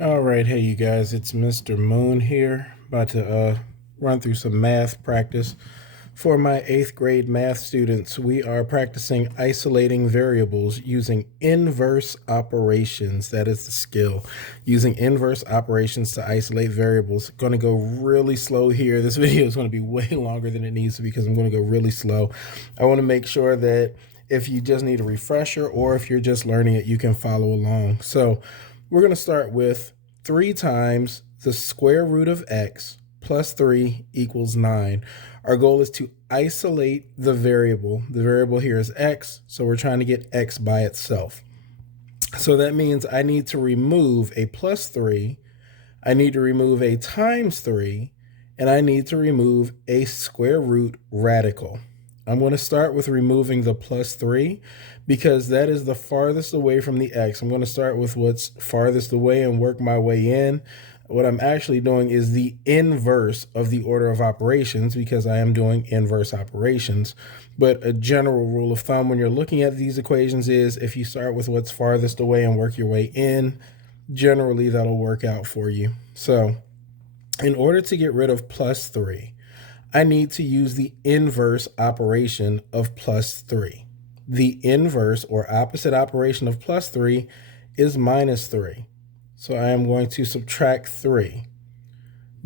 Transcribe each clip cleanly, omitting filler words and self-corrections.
All right, hey you guys, it's Mr. Moon here, about to run through some math practice for my 8th grade math students. We are practicing isolating variables using inverse operations. That is the skill, using inverse operations to isolate variables. Going to go really slow here. This video is going to be way longer than it needs to be because I'm going to go really slow. I want to make sure that if you just need a refresher or if you're just learning it, you can follow along. So we're going to start with 3 times the square root of x plus 3 equals 9. Our goal is to isolate the variable. The variable here is x, so we're trying to get x by itself. So that means I need to remove a plus 3, I need to remove a times 3, and I need to remove a square root radical. I'm going to start with removing the plus 3 because that is the farthest away from the x. I'm going to start with what's farthest away and work my way in. What I'm actually doing is the inverse of the order of operations because I am doing inverse operations. But a general rule of thumb when you're looking at these equations is if you start with what's farthest away and work your way in, generally that'll work out for you. So in order to get rid of plus 3, I need to use the inverse operation of plus 3. The inverse or opposite operation of plus 3 is minus 3. So I am going to subtract 3.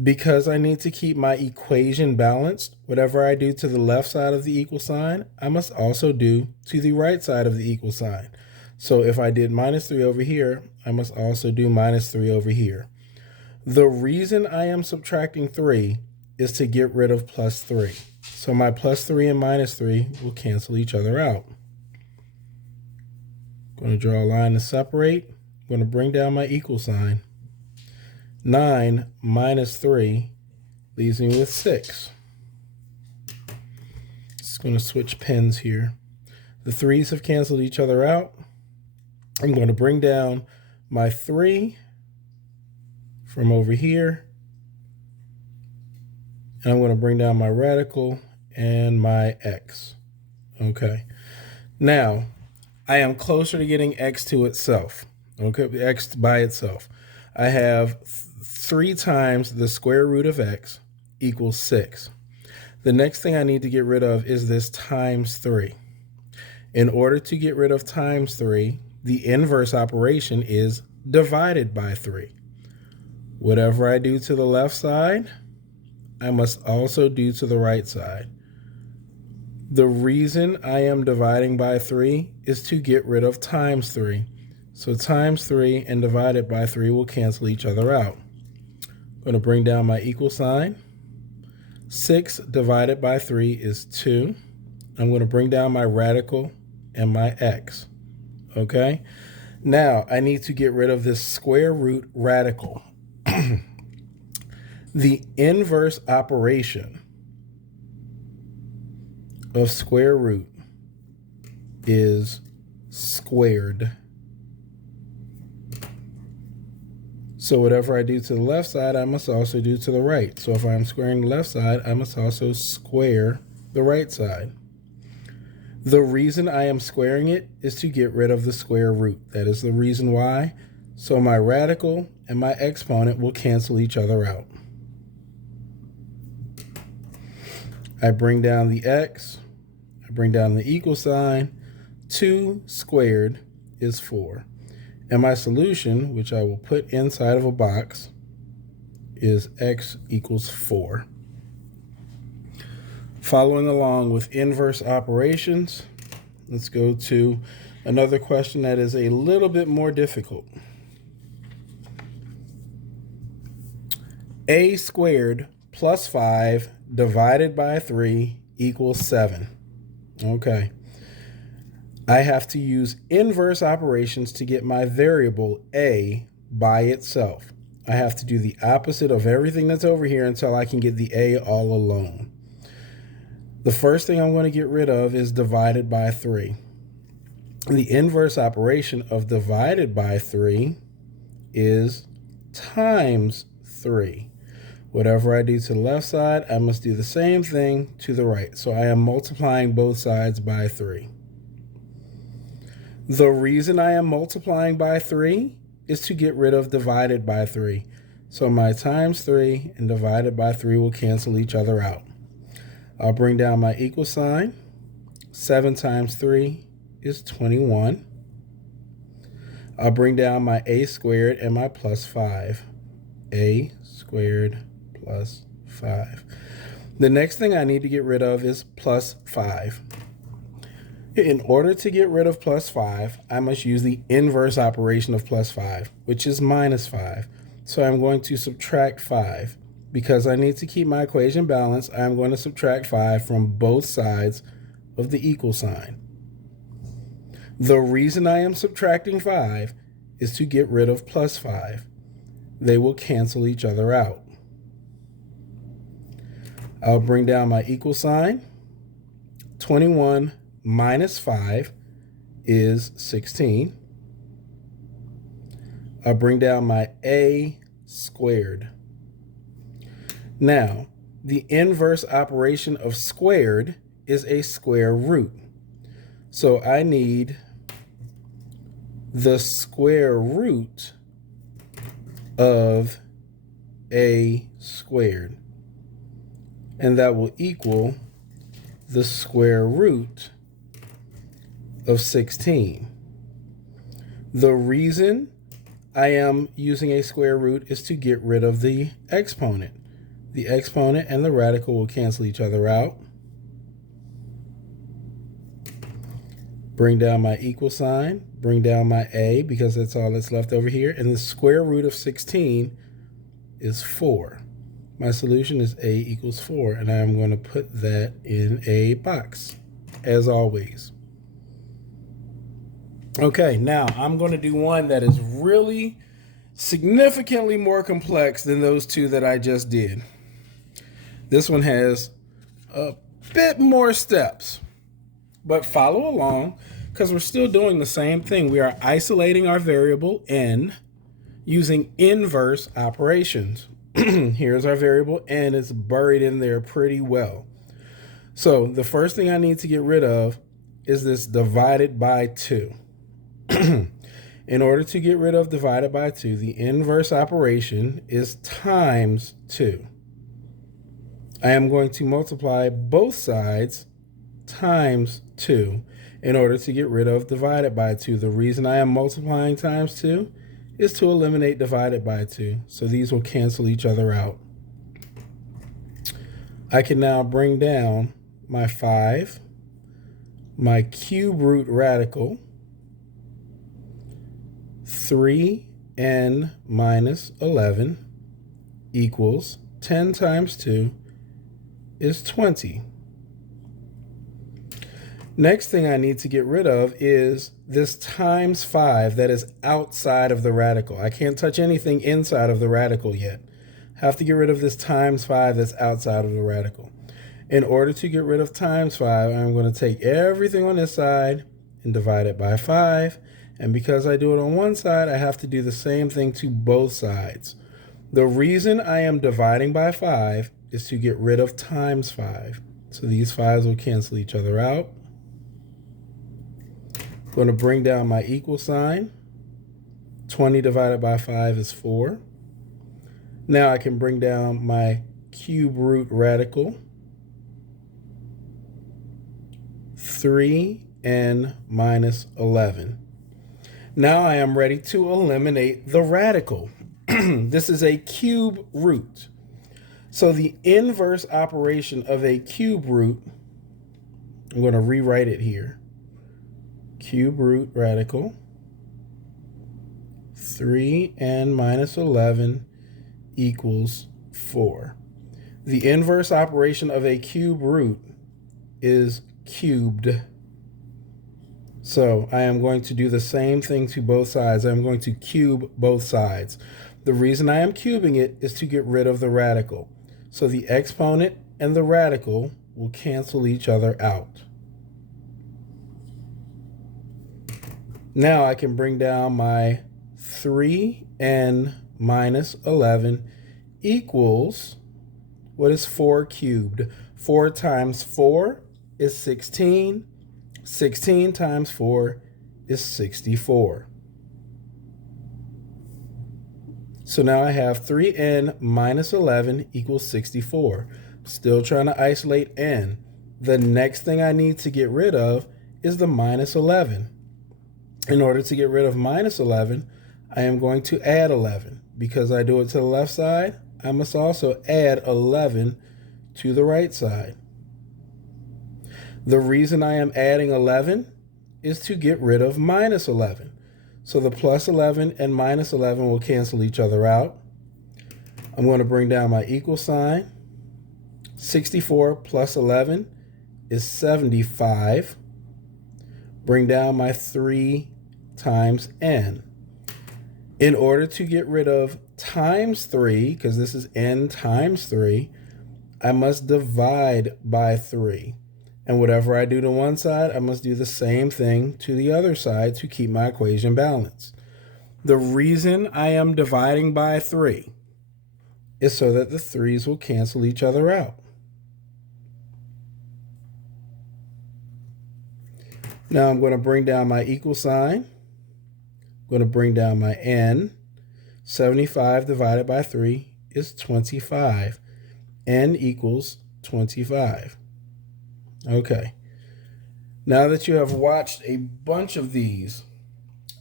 Because I need to keep my equation balanced, whatever I do to the left side of the equal sign, I must also do to the right side of the equal sign. So if I did minus 3 over here, I must also do minus 3 over here. The reason I am subtracting 3 is to get rid of plus 3. So my plus 3 and minus 3 will cancel each other out. I'm going to draw a line to separate. I'm going to bring down my equal sign. 9 minus 3 leaves me with 6. Just going to switch pens here. The 3's have canceled each other out. I'm going to bring down my 3 from over here. And I'm going to bring down my radical and my x. Okay. Now, I am closer to getting x to itself. Okay, x by itself. I have 3 times the square root of x equals 6. The next thing I need to get rid of is this times 3. In order to get rid of times 3, the inverse operation is divided by 3. Whatever I do to the left side, I must also do to the right side. The reason I am dividing by 3 is to get rid of times 3. So times 3 and divided by 3 will cancel each other out. I'm going to bring down my equal sign. 6 divided by 3 is 2. I'm going to bring down my radical and my x. Okay? Now, I need to get rid of this square root radical. The inverse operation of square root is squared. So whatever I do to the left side, I must also do to the right. So if I'm squaring the left side, I must also square the right side. The reason I am squaring it is to get rid of the square root. That is the reason why. So my radical and my exponent will cancel each other out. I bring down the x, I bring down the equal sign. 2 squared is 4. And my solution, which I will put inside of a box, is x equals 4. Following along with inverse operations, let's go to another question that is a little bit more difficult. A squared plus 5 divided by 3 equals 7. Okay. I have to use inverse operations to get my variable a by itself. I have to do the opposite of everything that's over here until I can get the a all alone. The first thing I'm going to get rid of is divided by 3. The inverse operation of divided by 3 is times 3. Whatever I do to the left side, I must do the same thing to the right. So I am multiplying both sides by 3. The reason I am multiplying by 3 is to get rid of divided by 3. So my times 3 and divided by 3 will cancel each other out. I'll bring down my equal sign. 7 times 3 is 21. I'll bring down my a squared and my plus 5. A squared plus 5. The next thing I need to get rid of is plus 5. In order to get rid of plus 5, I must use the inverse operation of plus 5, which is minus 5. So I'm going to subtract 5. Because I need to keep my equation balanced, I'm going to subtract 5 from both sides of the equal sign. The reason I am subtracting 5 is to get rid of plus 5. They will cancel each other out. I'll bring down my equal sign. 21 minus 5 is 16. I'll bring down my a squared. Now, the inverse operation of squared is a square root. So I need the square root of a squared. And that will equal the square root of 16. The reason I am using a square root is to get rid of the exponent. The exponent and the radical will cancel each other out. Bring down my equal sign, bring down my a because that's all that's left over here. And the square root of 16 is 4. My solution is a equals 4, and I'm going to put that in a box, as always. Okay, now I'm going to do one that is really significantly more complex than those two that I just did. This one has a bit more steps, but follow along because we're still doing the same thing. We are isolating our variable n using inverse operations. Here's our variable n. It's buried in there pretty well. So the first thing I need to get rid of is this divided by 2. In order to get rid of divided by 2, the inverse operation is times 2. I am going to multiply both sides times 2 in order to get rid of divided by 2. The reason I am multiplying times 2 is to eliminate divided by 2. So these will cancel each other out. I can now bring down my 5, my cube root radical, 3n minus 11 equals 10 times 2 is 20. Next thing I need to get rid of is this times 5 that is outside of the radical. I can't touch anything inside of the radical yet. Have to get rid of this times 5 that's outside of the radical. In order to get rid of times 5, I'm going to take everything on this side and divide it by 5. And because I do it on one side, I have to do the same thing to both sides. The reason I am dividing by 5 is to get rid of times 5. So these 5s will cancel each other out. I'm going to bring down my equal sign. 20 divided by 5 is 4. Now I can bring down my cube root radical. 3n minus 11. Now I am ready to eliminate the radical. This is a cube root. So the inverse operation of a cube root, I'm going to rewrite it here. Cube root radical, 3n minus 11 equals 4. The inverse operation of a cube root is cubed. So I am going to do the same thing to both sides. I'm going to cube both sides. The reason I am cubing it is to get rid of the radical. So the exponent and the radical will cancel each other out. Now I can bring down my 3n minus 11 equals, what is 4 cubed? 4 times 4 is 16. 16 times 4 is 64. So now I have 3n minus 11 equals 64. Still trying to isolate n. The next thing I need to get rid of is the minus 11. In order to get rid of minus 11, I am going to add 11. Because I do it to the left side, I must also add 11 to the right side. The reason I am adding 11 is to get rid of minus 11. So the plus 11 and minus 11 will cancel each other out. I'm going to bring down my equal sign. 64 plus 11 is 75. Bring down my 3 times n. In order to get rid of times 3, because this is n times 3, I must divide by 3. And whatever I do to one side, I must do the same thing to the other side to keep my equation balanced. The reason I am dividing by 3 is so that the 3's will cancel each other out. Now I'm going to bring down my equal sign. I'm going to bring down my n. 75 divided by 3 is 25. N equals 25. Okay. Now that you have watched a bunch of these,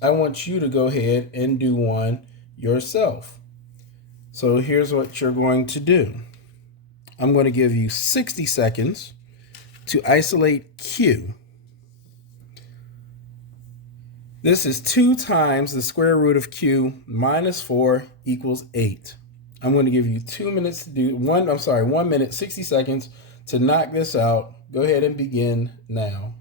I want you to go ahead and do one yourself. So here's what you're going to do. I'm going to give you 60 seconds to isolate Q. This is 2 times the square root of Q minus 4 equals 8. I'm going to give you 2 minutes to do 1 minute, 60 seconds to knock this out. Go ahead and begin now.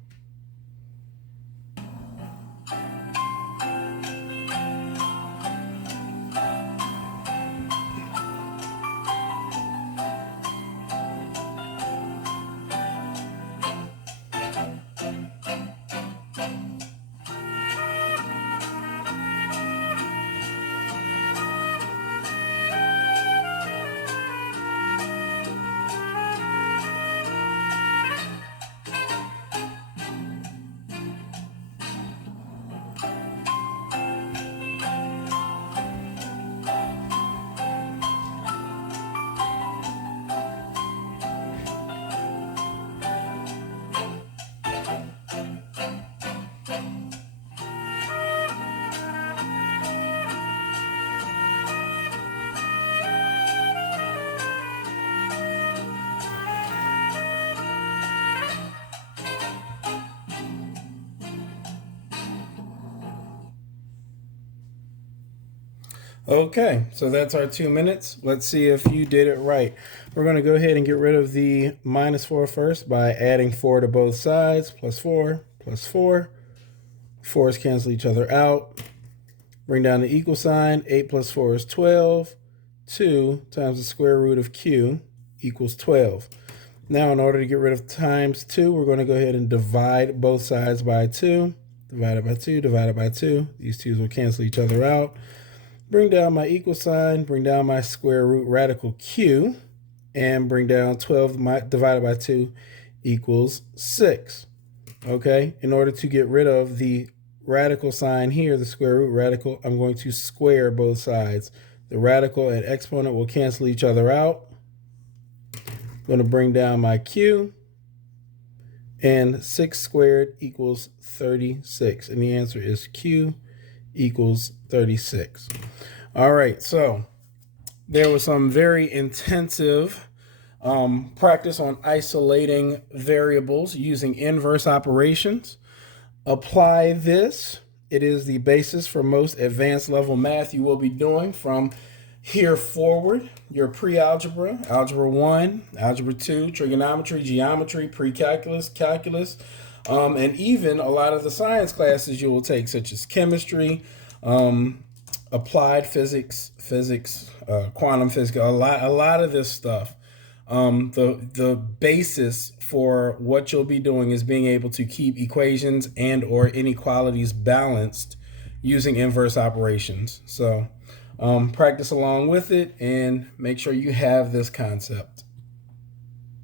Okay, so that's our 2 minutes. Let's see if you did it right. We're going to go ahead and get rid of the minus 4 first by adding 4 to both sides. Plus 4, plus 4. 4's cancel each other out. Bring down the equal sign. 8 plus 4 is 12. 2 times the square root of Q equals 12. Now, in order to get rid of times 2, we're going to go ahead and divide both sides by 2. Divided by 2, divided by 2. These 2's will cancel each other out. Bring down my equal sign, bring down my square root radical Q, and bring down 12 divided by 2 equals 6. Okay, in order to get rid of the radical sign here, the square root radical, I'm going to square both sides. The radical and exponent will cancel each other out. I'm going to bring down my Q, and 6 squared equals 36. And the answer is Q equals 36. All right, so there was some very intensive practice on isolating variables using inverse operations. Apply this. It is the basis for most advanced level math you will be doing from here forward. Your pre-algebra, algebra 1, algebra 2, trigonometry, geometry, pre-calculus, calculus, and even a lot of the science classes you will take, such as chemistry, applied physics, quantum physics, a lot of this stuff. The basis for what you'll be doing is being able to keep equations and or inequalities balanced using inverse operations. So practice along with it and make sure you have this concept.